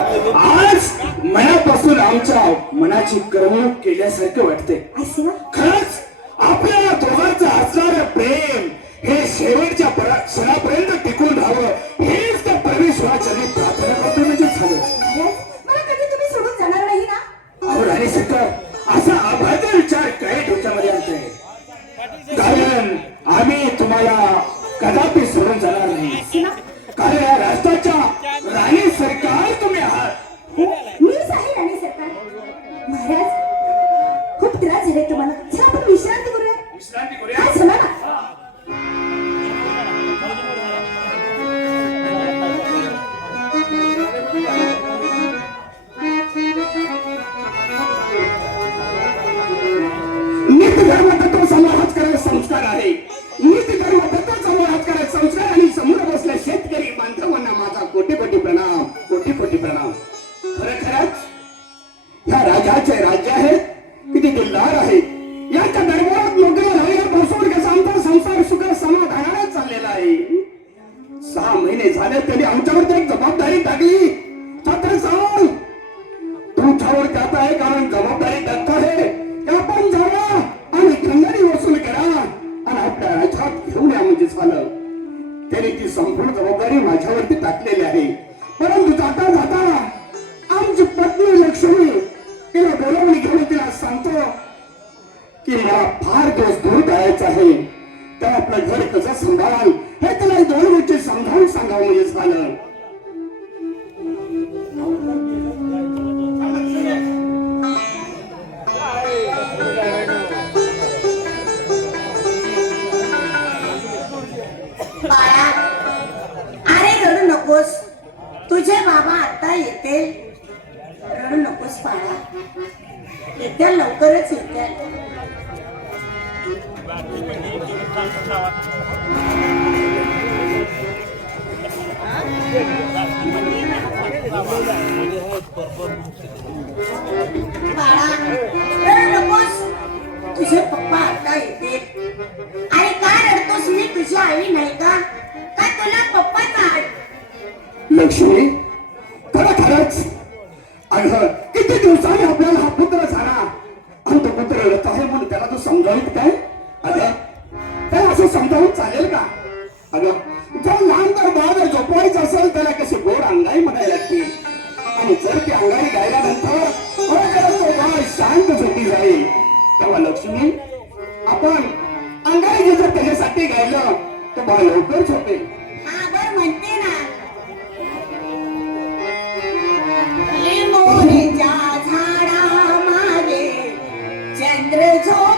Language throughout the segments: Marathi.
आज मनापासून आमच्या मनाची करमणूक केल्यासारखे वाटते खरंच आपल्या दोघांचं असणारं प्रेम हे शेवटच्या क्षणापर्यंत टिकून राहावं हेच त्या परमेश्वराच्या प्रार्थना म्हणजे झालं. असा विचार काही डोक्यामध्ये आणत आहे कारण आम्ही तुम्हाला कदापि सोडून जाणार नाही. कारण राष्ट्राच्या राणी सरकार तुम्ही आहात. हो? महाराज खूप त्रास झाले तुम्हाला. आपण विश्रांती करूया. विश्रांती करूया. आहेत अरे काय असं समजावून चालेल का? अगं जर लहान तर बाळ झोपवायचं असेल त्याला कशी गोड अंगाई म्हणायला लागते. आणि जर ती अंगाई गायल्यानंतर बाळ शांत झोपी जाईल. तेव्हा लक्ष्मी आपण अंगाई जर त्याच्यासाठी गायलं तर बाळ लवकर झोपेल. झाडा मागे चंद्र झोप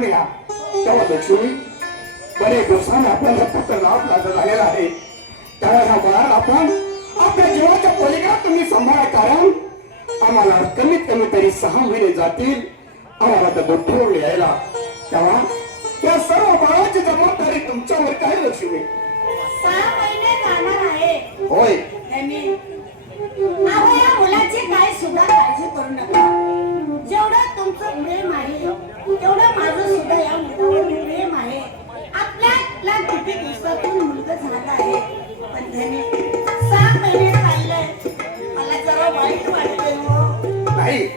दरबारात घेऊन या तेव्हा लक्ष्मी बरे दिवसाने आपल्याला फक्त लाभ लागत झालेला आहे. त्यावेळेस हा बाळ आपण आपल्या जीवाच्या पलीकडे तुम्ही सांभाळा कारण आम्हाला कमीत कमी तरी सहा महिने जातील. आम्हाला तर दुःखावर यायला. तेव्हा या सर्व बाळाची जबाबदारी तुमच्यावर काय लक्ष्मी? सहा महिने जाणार आहे. होय. मुलाची काय सुद्धा काळजी करू नका. जेवढं तुमचं प्रेम आहे तेवढं माझं सुद्धा या मुलावर प्रेम आहे. आपल्याला किती दिवसातून मुलगा झाला आहे पण त्यांनी सहा महिने राहिलंय मला जरा वाईट वाटतंय हो. नाही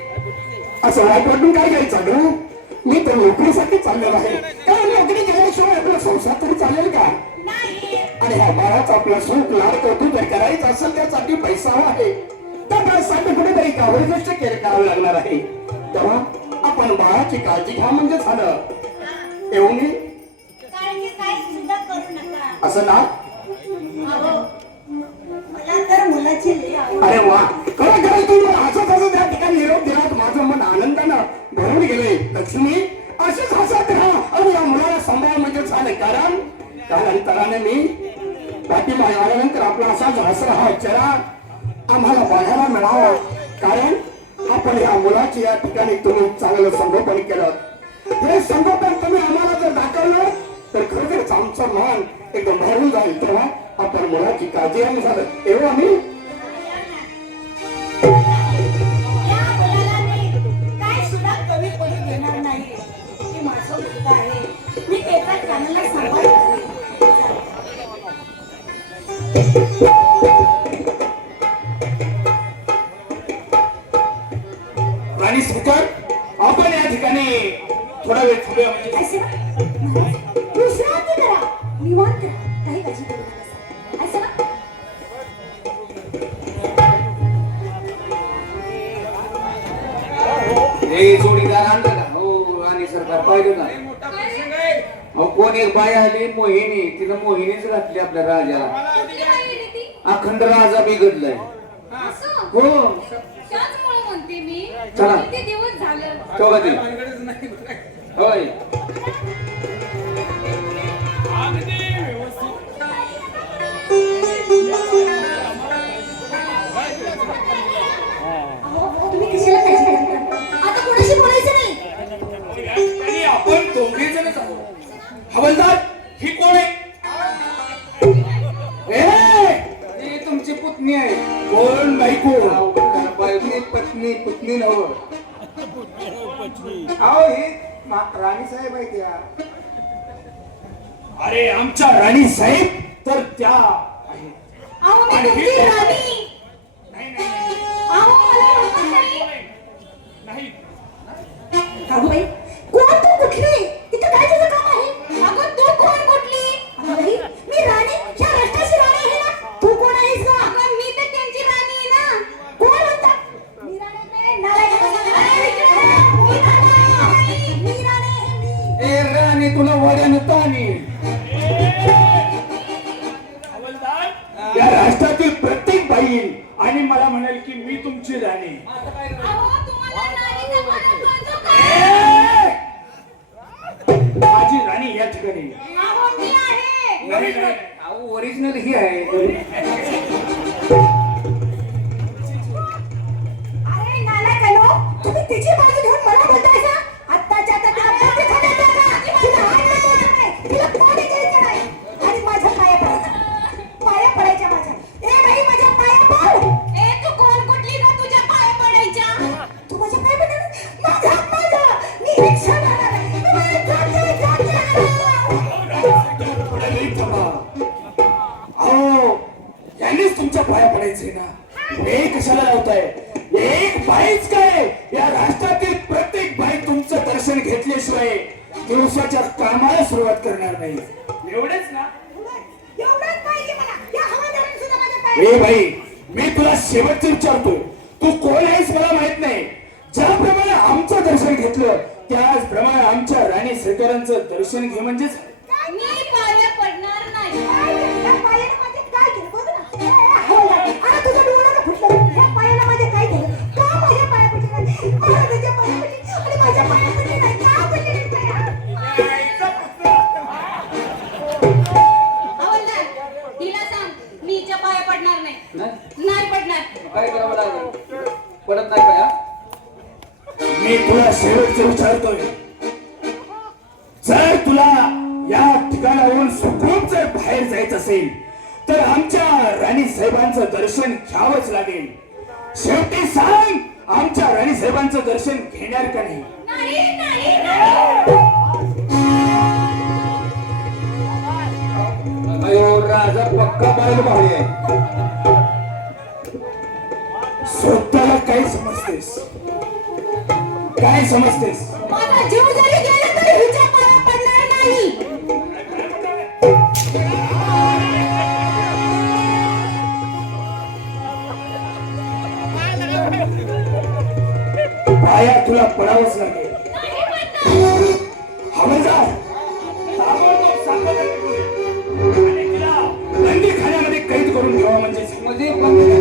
असं वाईट वाटून काय घ्यायचं ग मी तर नोकरीसाठी चाललेलो आहे. कारण नोकरी केल्याशिवाय आपला संसार तरी चालेल का? नाही. आणि ह्या बाळाचं आपलं सुख लाड कौतुक जर करायचं असेल त्यासाठी पैसा हवा आहे. त्या पैशासाठी कुठेतरी कावड गोष्ट केली करावी लागणार आहे. तेव्हा आपण बाळाची काळजी घ्या म्हणजे झालं. येऊन मी काळजी काय सुद्धा करू नका. असं ना? मला तर मुलाची अरे वा. खरं खरं तुम्ही हसत हसत त्या ठिकाणी निरोप दिलात माझं मन आनंदानं भरून गेले. लक्ष्मी अशीच हसत राहा. आणि या मुलाला सांभाळ म्हणजे झालं. कारण कालांतराने मी पाठीमागे आल्यानंतर आपला असाच हसरा हा चेहरा आम्हाला बघायला मिळावा कारण आपण या मुलाची या ठिकाणी तुम्ही चांगलं संगोपन केलं. हे संगोपन तुम्ही आम्हाला जर दाखवलं तर खरंच आमचं मान एकदम भरून जाईल. तेव्हा आपण मुलाची काळजी आम्ही झालं. एवढं आम्ही? या मुलाला कमी पडू देणार नाही. की माझा मुलगा आहे. मी त्याचा चांगला सांभाळ चला. किती दिवस झालं? तेव्हा ते होय. अहो ही राणी साहेब आहे त्या अरे आमच्या राणी साहेब तर त्या आहेत. अहो मी आणि तुमची ही- राणी. नाही, नाही, नाही, अहो मला माहीत नाही. नाही अगं बाई? कोण तू कुठली? काय तुझं काम आहे? अगं तू कोण कुठली? अगं बाई मी राणी तुला वड्यानं ताणी. या राष्ट्रातील प्रत्येक बाई आणि मला म्हणाल की मी तुमची राणी. अहो तुम्हाला राणीचा फरक कळतो का? ए! माझी राणी या ठिकाणी. ओरिजिनल ही आहे. अरे नालायकानो तुम्ही तिची बाजू घेऊन मला बोलताय कशा पाया पडायचे ना? वेळ कशाला लावताय? एक बाईच काय? या राष्ट्रातील प्रत्येक बाई तुमचं दर्शन घेतल्याशिवाय दिवसाच्या कामाला सुरुवात करणार नाही. एवढेच ना? ए बाई मी तुला शेवटचे विचारतो. तू कोण आहेस मला माहीत नाही. ज्याप्रमाणे आमचं दर्शन घेतलं त्याचप्रमाणे आमच्या राणी सरकारांचं दर्शन घे म्हणजेच मी तुला शेवटचं विचारतोय. जर तुला या ठिकाणावरून सुखरूप जर बाहेर जायचं असेल तर आमच्या राणी साहेबांचं दर्शन घ्यावंच लागेल. शेवटी सांग आमच्या राणी साहेबांचं दर्शन घेणार का नाही? राजा पक्का बाईल भारी आहे स्वतःला काय समजतेस? काय समजतेस? माझा जीव जरी गेला तरी हिच्या पाया पडणार नाही. पाया तुला पडावंच लागेल. म्हणजे, म्हणजे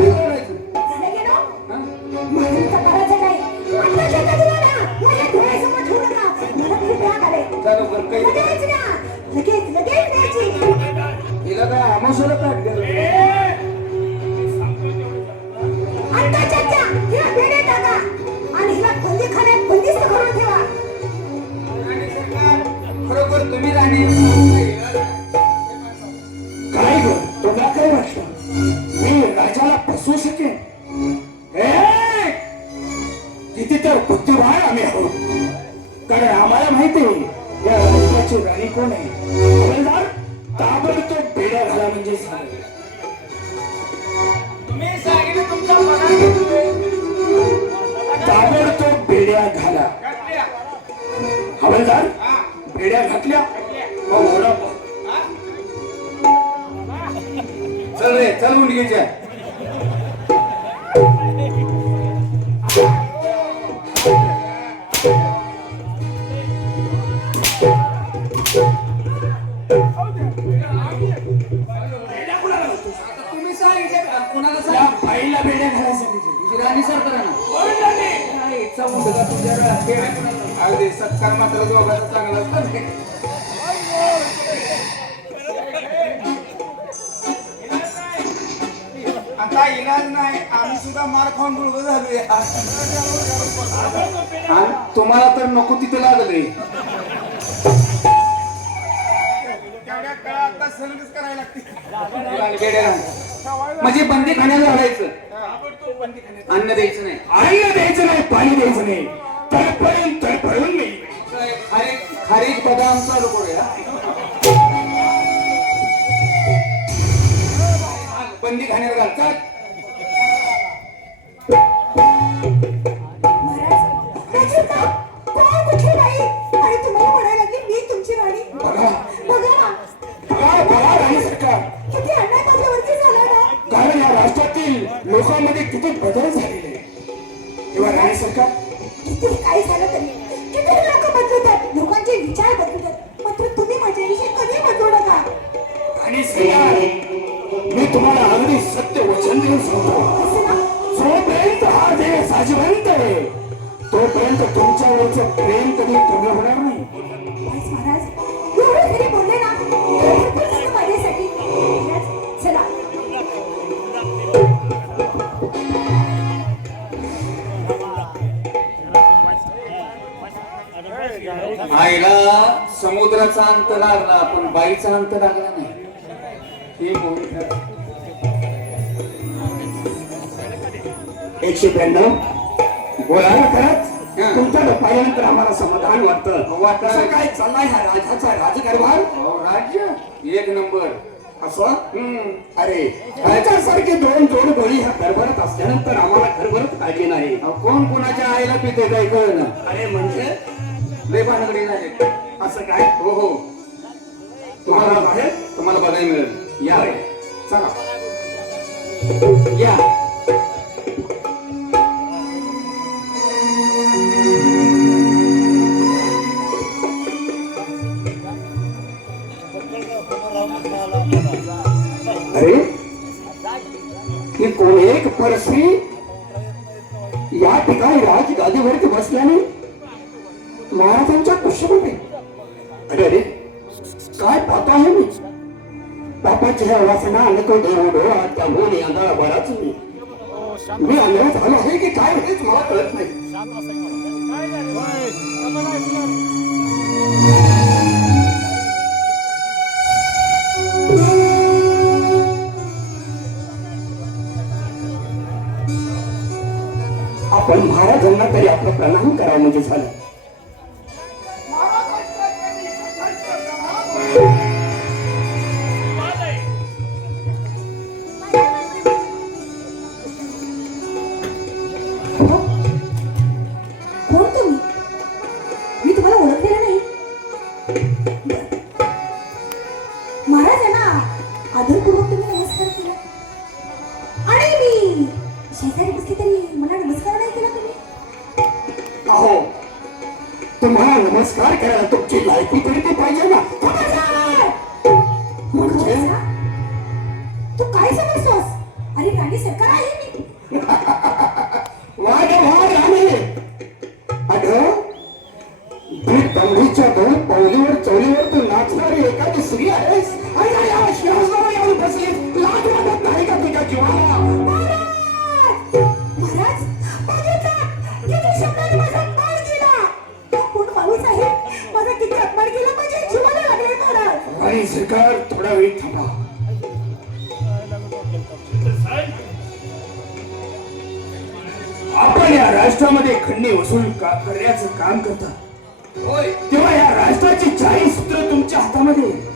हवालदार बेड्या घातल्या. मग ओढा पहा. चल रे चल मुलगीच्या तुम्ही सांगितलं का? कोणाला? बाईला घालायला सांगितलं तुझी राणी तुझ्या अगदी सत्कार मात्र दोघांचा चांगला असतो रे. आता इलाज नाही आम्ही सुद्धा मार खाऊन झालोय. आणि तुम्हाला तर नको तिथे लागले. तेवढ्या आता सर्व्हिस करायला लागते. म्हणजे बंदी खाण्याला घालायचं अन्न द्यायचं नाही. अन्न द्यायचं नाही पाणी द्यायचं नाही. तळपळून तळपळून मी खारीक बदाम चालू करूया बंदी खाण्याला घालतात आणि म्हणायला मी तुमची सरकार कारण या राष्ट्रातील लोकांमध्ये किती बदल झालेले किंवा तेव्हा राणी सरकार कितीही काही झालं तरी कितीही लोक बदलतात. लोकांचे विचार बदलतात. मात्र तुम्ही माझ्याविषयी कधी बदलू नका. सरकार मी तुम्हाला अगदी सत्य वचन देऊन सांगतो. जोपर्यंत हा देह साजिवंत आहे तोपर्यंत तुमच्यावरचं प्रेम कधी कमी होणार नाही. समुद्राचा अंत लागला पण बाईचा अंत लागला नाही. हे बोल एकशे ब्याण्णव? बोला ना खरंच. हा. तुमच्या पायानंतर आम्हाला समाधान वाटतं. वाटतं. काय चाललाय हा राजाचा राजकारभार? अहो, राज्य. एक नंबर. असं? हम्म. अरे त्याच्यासारखे दोन जोड गोळी ह्या दरबारात असल्यानंतर आम्हाला घरभरत काळजी नाही. कोण कोणाच्या आईला पिते काय कळ ना अरे म्हणजे? लय भानगडी झाले असं काय? हो हो. तुम्हाला बाहेर तुम्हाला बघायला मिळेल. या. रे चला. या. अरे ही कोण एक परस्त्री? या ठिकाणी राजगादीवरती बसल्याने महाराजांच्या कुशीमध्ये अरे अरे काय पाहता आहे मी? बापाची ह्या वासना अनेक देव डोळा त्या मुली अंधारा बराच मी. मी अंधारा झालो आहे की काय हेच मला कळत नाही. आपण महाराजांना तरी आपलं प्रणाम करावं म्हणजे झालं. सरकार थोडा वेळ थांबा. आपण या राष्ट्रामध्ये खंडणी वसूल का करण्याचं काम करता. होय. तेव्हा या राष्ट्राची चाळीस सूत्र तुमच्या हातामध्ये.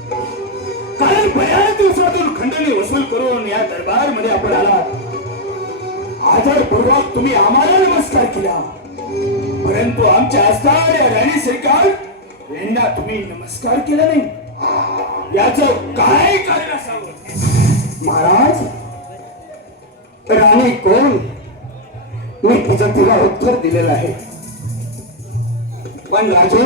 बऱ्याच दिवसातून खंडणी वसूल करून या दरबारमध्ये आपण आलात आदरपूर्वक तुम्ही आम्हाला नमस्कार केला परंतु आमच्या असणाऱ्या राणी सरकार यांना तुम्ही नमस्कार केला नाही याच काय कारण असावं महाराज राणी कोण मी तिचं तिला उत्तर दिलेलं आहे पण राजे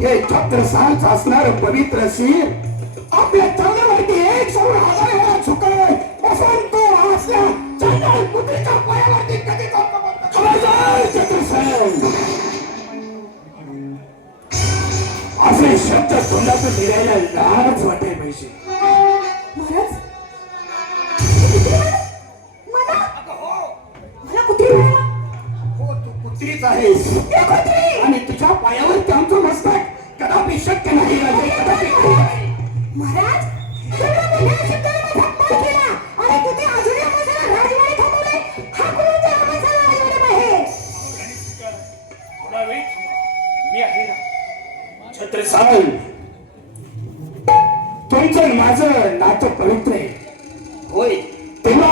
हे छत्रसालच असणार पवित्र सिंह आपल्या चरणावरती एक सौर हजार वेळा झुकवून बसून तो असल्या चंडळ कुत्रीच्या पायावरती कधी असे शब्द तोंडातून लाज वाटाय पाहिजे. महाराज? हो. कुत्रीच आहेस. कुत्री. आणि तुझ्या पायावरती आमचं मस्तक कदापि शक्य नाही. राजे कदापि नाही. महाराज छत्रसाल. तुमचं आणि माझं नातं पवित्र आहे. होय. तेव्हा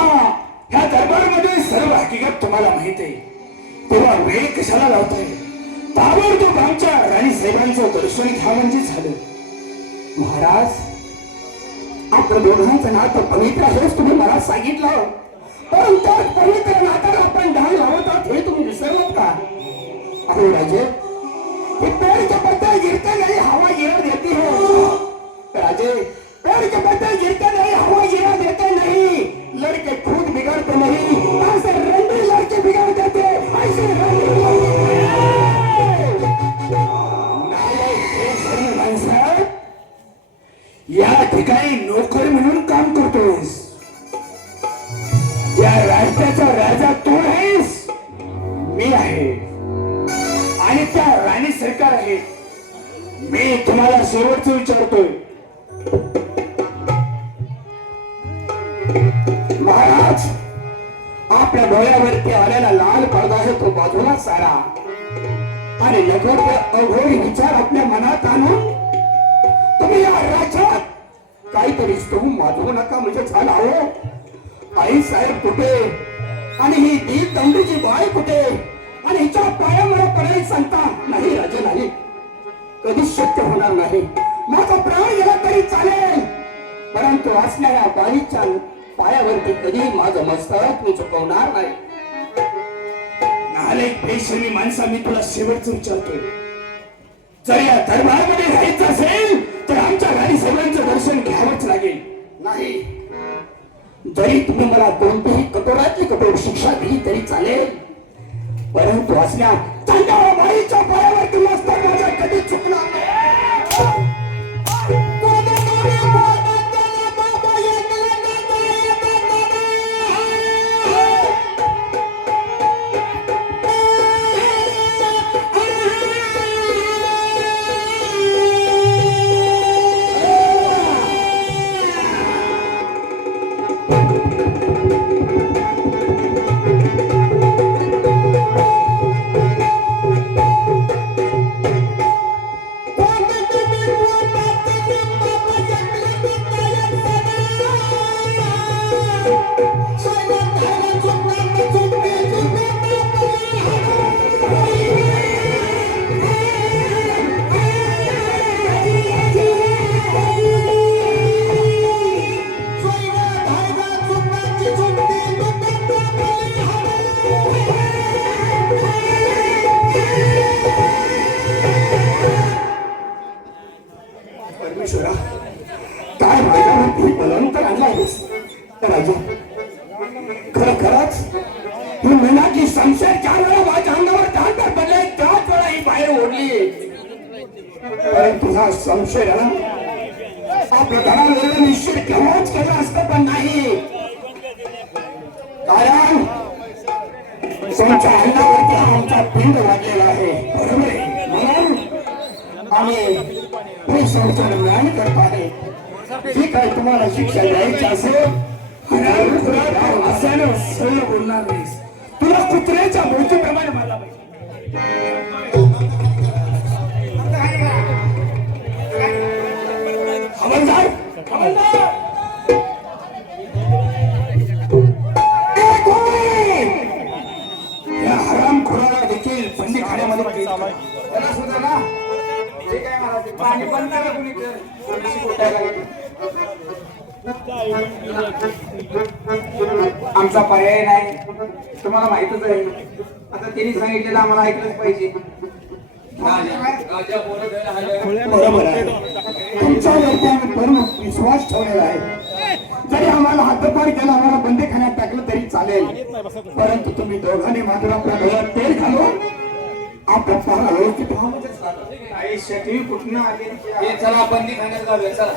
ह्या दरबारमध्ये सर्व हकीकत तुम्हाला माहीत आहे. तेव्हा वेळ कशाला लावताय? ताबडतोब आमच्या राणी साहेबांचं दर्शन घ्या म्हणजे झालं. महाराज आपलं दोघांचं नातं पवित्र आहेच तुम्ही मला सांगितलं. परंतु पवित्र नात्याला आपण ढाल लावत आहात हे तुम्ही विसरलात का? अहो राजे हे पेड़ के पत्ते गिरते नहीं हवा गिरा देती है. हो. राजे पेड़ के पत्ते गिरते नहीं हवा गिरा देते नहीं. लड़के खुद बिगड़ते नहीं. ठिकाणी नोकर म्हणून काम करतोयस. या राज्याचा राजा तू आहेस. मी आहे. आणि त्या राणी सरकार आहे. मी तुम्हाला शेवटचं विचारतोय. महाराज आपल्या डोळ्यावरती आलेला लाल पडदा आहे तो बाजूला सारा. आणि लगोर अघोरी विचार आपल्या मनात आणून तुम्ही या राज्यात काहीतरीच तू माधवू नका म्हणजे झाला हो आई साहेब कुठे? आणि ही दीप दंडीची बाय कुठे? आणि हिच्या पायामुळे पडायला सांगता नाही राजे नाही. कधीच शक्य होणार नाही. माझा प्राण गेला तरी चालेल. परंतु असणाऱ्या बाईच्या पायावरती कधी माझं मस्तक मी चुकवणार नाही. नालेक पेशनी माणसा मी तुला शेवटचं विचारतोय. जर या दरबारमध्ये राहायचं असेल जरी तुम्ही मला कोणतीही कठोरातली कठोर शिक्षा दिली तरी चालेल. परंतु असल्या चांगल्या खूप संस्थान ज्ञान करत आहे जी काही तुम्हाला शिक्षा द्यायची असेल हराम खुराम बोलणार नाही तुला कुत्र्याच्या मोठीप्रमाणे मला पाहिजे. खबरदार खबरदार. या हराम खुराला देखील बंदी खाण्यामध्ये त्याला सुद्धा ना पाणी बंद करा कुणी आमचा पर्याय नाही. तुम्हाला माहितच आहे. आता त्यांनी सांगितलेलं आम्हाला ऐकलंच पाहिजे. राजा बोलत बरोबर आहे तुमच्यावरती आम्ही पूर्ण विश्वास ठेवलेला आहे. जरी आम्हाला हातपार केला आम्हाला बंदीखान्यात टाकलं तरी चालेल. परंतु तुम्ही दोघांनी मात्र आपल्या डोळ्यात तेल घालून आपल्या पाहा व्यवस्थित राहावंच लागेल. आयुष्यात ही। कुठनं आली हे चला बंदी खाण्यात घालूया चला।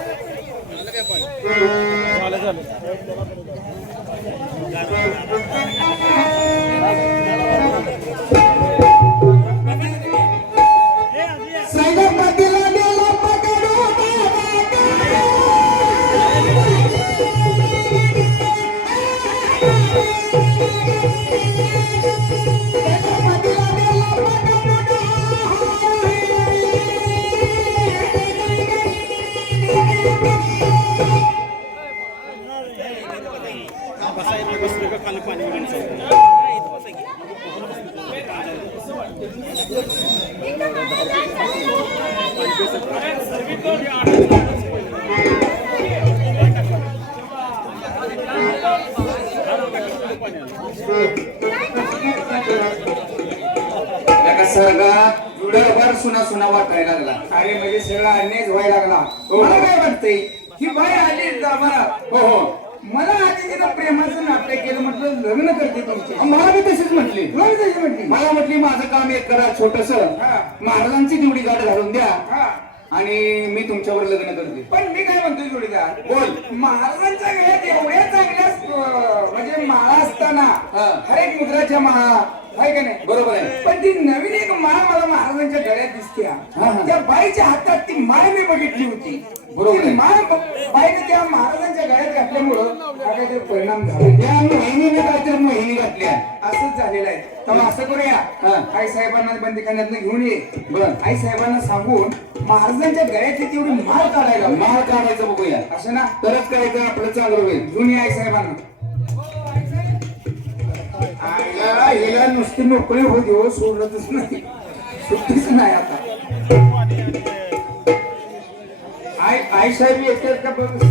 सैन्यपतीला जुडभर सुना सुना वाटायला लागला. अरे म्हणजे सगळा अन्यायच व्हायला लागला. मला काय वाटतंय? ही बाई आली आम्हाला? हो हो. मला आधी तिनं प्रेमाचं नाटक केलं म्हटलं लग्न करते तुमचे. मला बी तशीच म्हटली. लग्न तशी म्हटली. मला म्हटली माझं काम एक करा छोटस. हा. महाराजांची निवडी गाठ घालून द्या हा. आणि मी तुमच्यावर लग्न करते. पण मी काय म्हणतोय जोडीदार? बोल. महाराजांच्या वेळेत एवढ्या चांगल्या म्हणजे माळा असताना हा. हर एक मुद्राच्या माळा आहे का नाही? बरोबर आहे. पण ती नवीन एक माळ मला महाराजांच्या गळ्यात दिसते. हा, हा. त्या बाईच्या हातात ती माळ मी बघितली होती. बरोबर. माळ बाईने त्या महाराजांच्या गळ्यात घातल्यामुळं हा काहीतरी परिणाम झाला. त्या मोहिनीने काहीतरी मोहिनी घातल्या? असंच झालेलं आहे. तेव्हा असं करूया. हा. आई साहेबांना बंदीखान्यातनं घेऊन ये. बरं. आई साहेबांना सांगून महाराजांच्या गळ्यातली तेवढी माळ काढायला. माळ काढायचं बघूया. असं ना? तरच काय तर आपलं चांगलं होईल. घेऊन आई साहेबांना. आईला नुसती मोकळी होती हो सोडतच नाही. सुट्टीच नाही आता. आई आई साहेब येतात का बघ?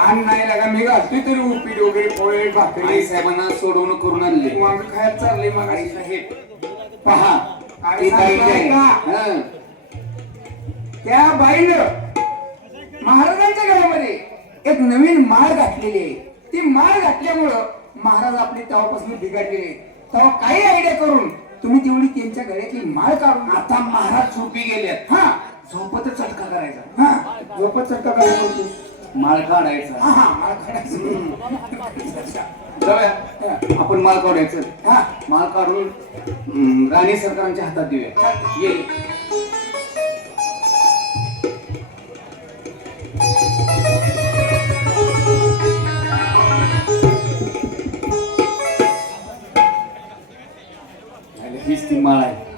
आण नाही लागा मी घालतोय तरी उपीट वगैरे पोळे भाकरी. आई साहेबांना सोडवणूक करून आणले. वांग खायला चाललंय मग? आई साहेब पहा आई. त्या बाईनं महाराजांच्या घरामध्ये एक नवीन माळ घातलेली आहे. ती माळ घातल्यामुळं महाराज आपले तेव्हापासून बिघडलेले तेव्हा काही आयडिया करून तुम्ही तेवढी त्यांच्या गळ्यातली माळ काढून आता महाराज झोपी गेल्यात हा. झोपतच चटका करायचा. हा. झोपत चटका करतो माळ काढायचा. हा हा माळ काढायचं. आपण माळ काढायचं. हा. माळ काढून राणी सरकारांच्या हातात देऊया. ये. माळ आहे.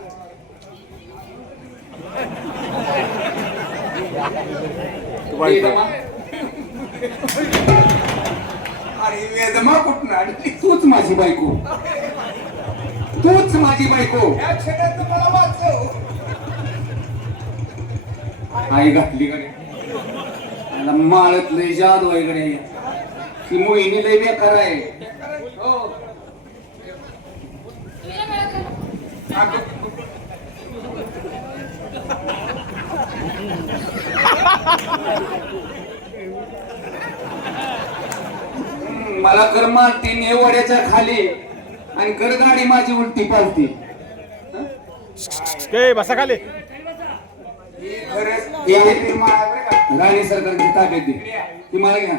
तूच माझी बायको. तूच माझी बायको. या क्षणात मला वाचव. आई घातली कडे माळत लय जादू आहे कडे ती मोहिनी लय बेकार आहे. हो. मला कर मारती ने वड्याच्या खाली आणि कर गाडी माझी उलटी पालती. बसा खाली. ही खरंच राणी सरकारची ताब्यात दे ती मला घ्या.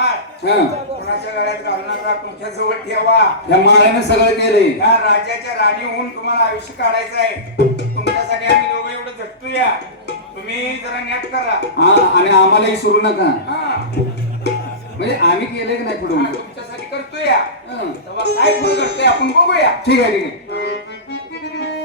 कोणाच्या गळ्यात तुमच्या जवळ ठेवा. या माळ्यानं सगळं केलंय. या राजाच्या राणी होऊन तुम्हाला आयुष्य काढायचं आहे. तुमच्यासाठी आम्ही दोघं एवढं झटतो या तुम्ही जरा नेट करा. हा आणि आम्हालाही सोडू नका. हा. म्हणजे आम्ही केलंय की नाही पुढे? तुमच्यासाठी करतोय. तेव्हा काय फुल करतोय आपण बघूया. ठीक आहे ठीक आहे.